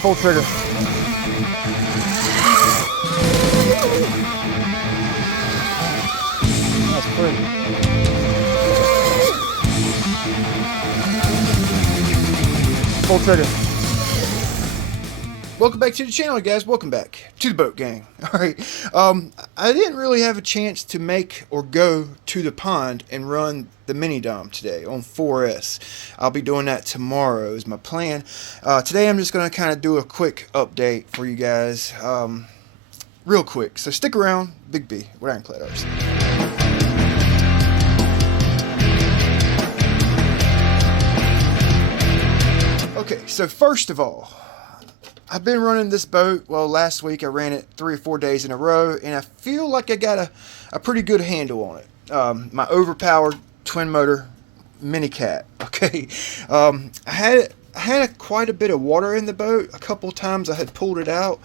Full trigger. That's pretty. Full trigger. Welcome back to the channel, guys. Welcome back to the boat gang. All right. I didn't really have a chance to make or go to the pond and run the mini dom today on 4S. I'll be doing that tomorrow is my plan. Today I'm just going to kind of do a quick update for you guys, real quick. So stick around. Big B with Ironclad RC. Okay, so first of all, I've been running this boat, well, last week I ran it 3 or 4 days in a row, and I feel like I got a pretty good handle on it. My overpowered twin motor mini cat, okay? I had quite a bit of water in the boat. A couple times I had pulled it out,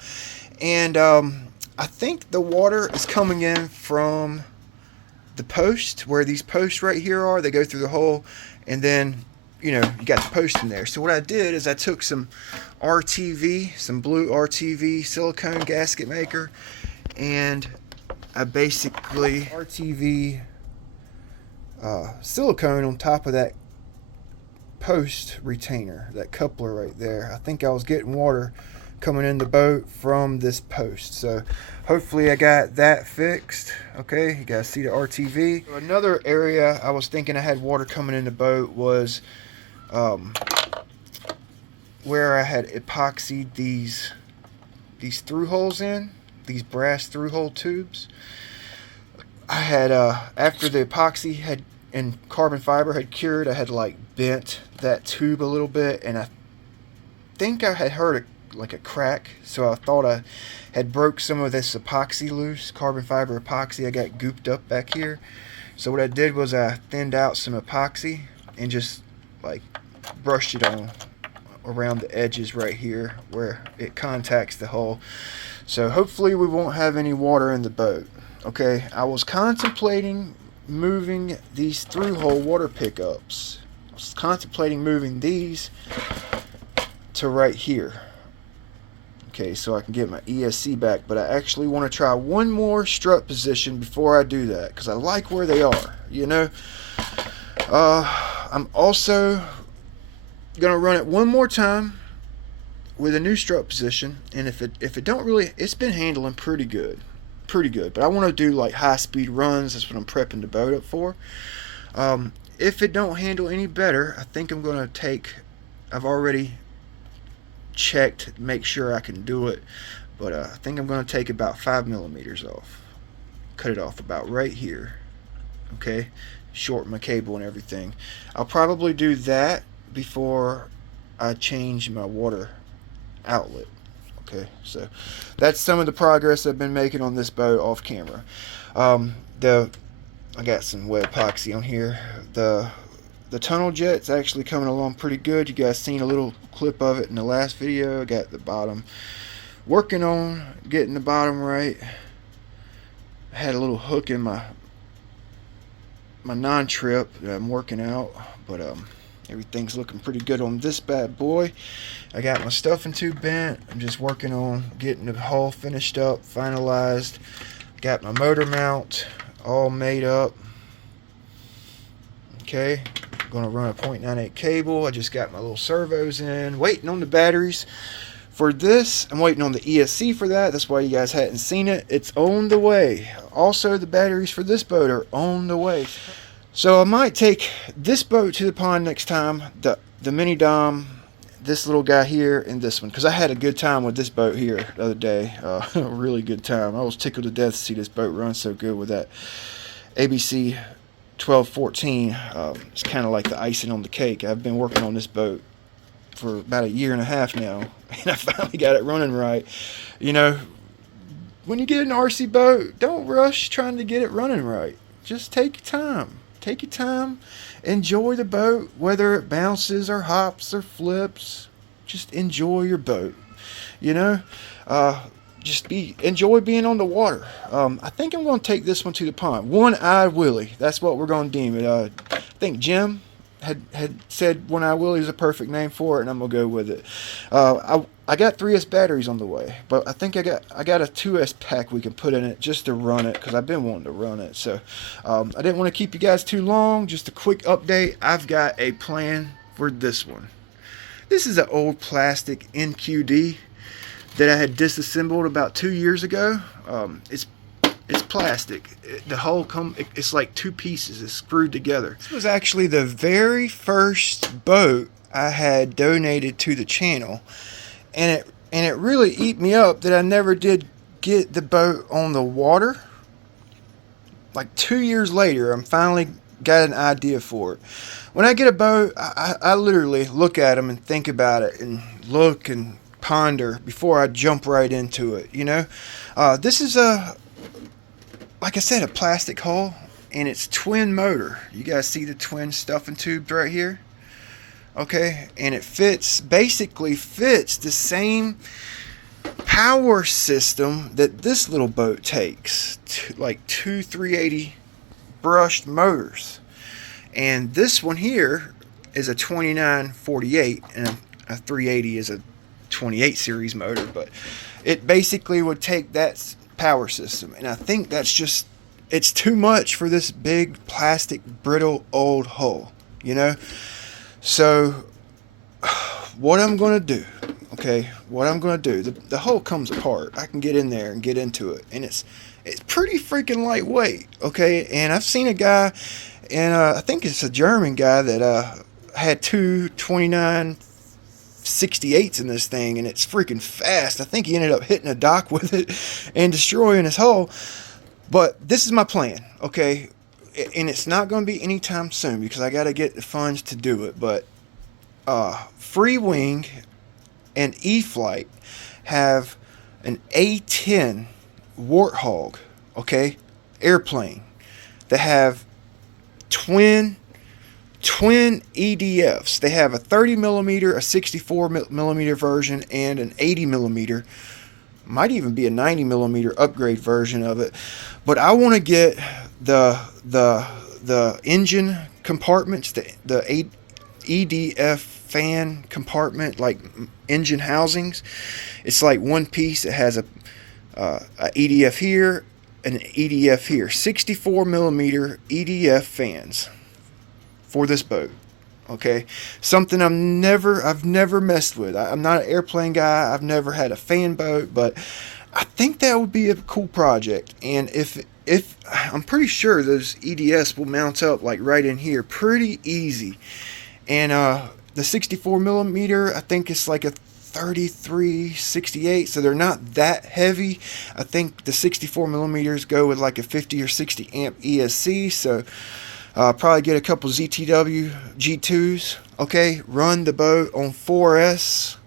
and I think the water is coming in from the post, where these posts right here are. They go through the hole, and then you know, you got the post in there. So what I did is I took some RTV, some blue RTV silicone gasket maker, and I basically RTV silicone on top of that post retainer, that coupler right there. I think I was getting water coming in the boat from this post, so hopefully I got that fixed. Okay, you guys see the RTV. Another area I was thinking I had water coming in the boat was where I had epoxied these through holes in, these brass through hole tubes. I had after the epoxy had and carbon fiber had cured, I had like bent that tube a little bit, and I think I had heard like a crack, so I thought I had broke some of this epoxy loose, carbon fiber epoxy. I got gooped up back here, so what I did was I thinned out some epoxy and just like brushed it on around the edges right here where it contacts the hull. So hopefully we won't have any water in the boat. Okay, I was contemplating moving these through hole water pickups. I was contemplating moving these to right here. Okay, so I can get my ESC back, but I actually want to try one more strut position before I do that, because I like where they are, you know. I'm also gonna run it one more time with a new strut position, and if it don't really, it's been handling pretty good, but I want to do like high speed runs. That's what I'm prepping the boat up for. If it don't handle any better, I think I'm gonna take, I've already checked, make sure I can do it, but I think I'm gonna take about 5 millimeters off, cut it off about right here. Okay, shorten my cable and everything. I'll probably do that before I change my water outlet. Okay, so that's some of the progress I've been making on this boat off camera. I got some wet epoxy on here. The tunnel jet's actually coming along pretty good. You guys seen a little clip of it in the last video. I got the bottom, working on getting the bottom right. I had a little hook in my non-trip that I'm working out, but everything's looking pretty good on this bad boy. I got my stuffing tube bent. I'm just working on getting the hull finished up, finalized. Got my motor mount all made up. Okay, I'm gonna run a 0.98 cable. I just got my little servos in, waiting on the batteries for this. I'm waiting on the ESC for that. That's why you guys hadn't seen it. It's on the way. Also, the batteries for this boat are on the way. So I might take this boat to the pond next time, the mini dom, this little guy here, and this one, because I had a good time with this boat here the other day. A really good time. I was tickled to death to see this boat run so good with that ABC 1214. It's kind of like the icing on the cake. I've been working on this boat for about 1.5 years now, and I finally got it running right. You know, when you get an RC boat, don't rush trying to get it running right. Just take your time. Take your time, enjoy the boat, whether it bounces or hops or flips. Just enjoy your boat, you know. Enjoy being on the water. I think I'm going to take this one to the pond. One-Eyed Willie, that's what we're going to deem it. I think Jim had said One-Eyed Willie is a perfect name for it, and I'm going to go with it. I got 3S batteries on the way, but I think I got a 2S pack we can put in it just to run it, because I've been wanting to run it. So I didn't want to keep you guys too long. Just a quick update. I've got a plan for this one. This is an old plastic NQD that I had disassembled about 2 years ago. It's plastic. The hull it's like two pieces. It's screwed together. This was actually the very first boat I had donated to the channel, and it really eat me up that I never did get the boat on the water. Like 2 years later, I'm finally got an idea for it. When I get a boat, I literally look at them and think about it and look and ponder before I jump right into it. This is like I said, a plastic hull, and it's twin motor. You guys see the twin stuffing tubes right here? Okay, and it basically fits the same power system that this little boat takes, like two 380 brushed motors. And this one here is a 2948, and a 380 is a 28 series motor, but it basically would take that power system, and I think it's too much for this big plastic brittle old hull. So what I'm gonna do, the hull comes apart. I can get in there and get into it, and it's pretty freaking lightweight. Okay, and I've seen a guy, and I think it's a German guy that had two 2968s in this thing, and it's freaking fast. I think he ended up hitting a dock with it and destroying his hull. But this is my plan, okay? And it's not going to be anytime soon, because I got to get the funds to do it. But Free Wing and E-Flight have an A10 Warthog, okay, airplane that have twin EDFs. They have a 30 millimeter, a 64 millimeter version, and an 80 millimeter. Might even be a 90 millimeter upgrade version of it. But I want to get the engine compartments, the EDF fan compartment, like engine housings. It's like one piece. It has a EDF here and an EDF here. 64 millimeter EDF fans for this boat. Okay, something I've never messed with. I'm not an airplane guy. I've never had a fan boat, but I think that would be a cool project. And if I'm pretty sure those EDS will mount up like right in here pretty easy. And the 64 millimeter, I think it's like a 3368, so they're not that heavy. I think the 64 millimeters go with like a 50 or 60 amp ESC, so probably get a couple ZTW G2s. Okay, run the boat on 4S,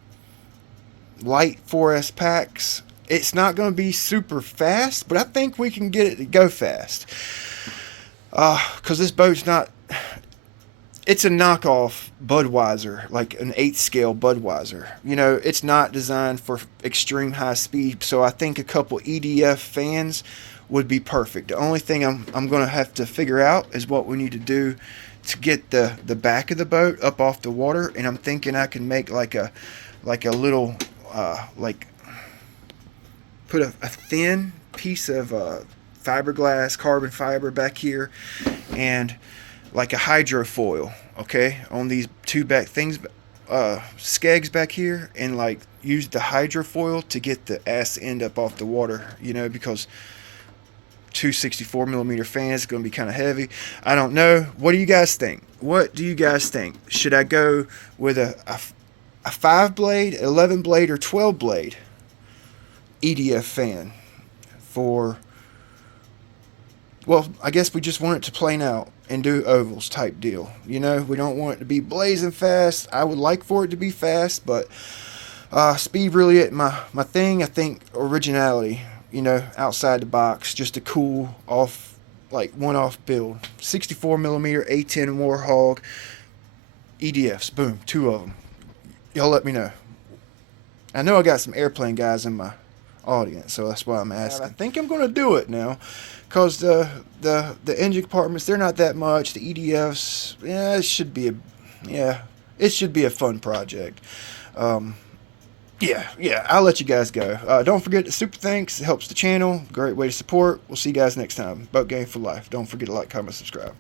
light 4S packs. It's not going to be super fast, but I think we can get it to go fast. Because this boat's not... It's a knockoff Budweiser, like an 8 scale Budweiser. It's not designed for extreme high speed, so I think a couple EDF fans would be perfect. The only thing I'm going to have to figure out is what we need to do to get the back of the boat up off the water, and I'm thinking I can make like a little put a thin piece of fiberglass, carbon fiber back here, and like a hydrofoil, okay, on these two back things, skegs back here, and like use the hydrofoil to get the ass end up off the water, because 264 millimeter fans is going to be kind of heavy. I don't know. What do you guys think? Should I go with a 5 blade, 11 blade, or 12 blade EDF fan for... Well, I guess we just want it to plane out and do ovals type deal. We don't want it to be blazing fast. I would like for it to be fast, but speed really ain't my thing. I think originality, outside the box, just a cool off, like one-off build. 64 millimeter A10 Warthog EDFs, boom, 2 of them. Y'all let me know. I know I got some airplane guys in my audience, so that's why I'm asking. I think I'm going to do it now, because the engine compartments, they're not that much. The EDFs, it should be a fun project. Yeah, I'll let you guys go. Don't forget the super thanks. It helps the channel. Great way to support. We'll see you guys next time. Boat Game for life. Don't forget to like, comment, subscribe.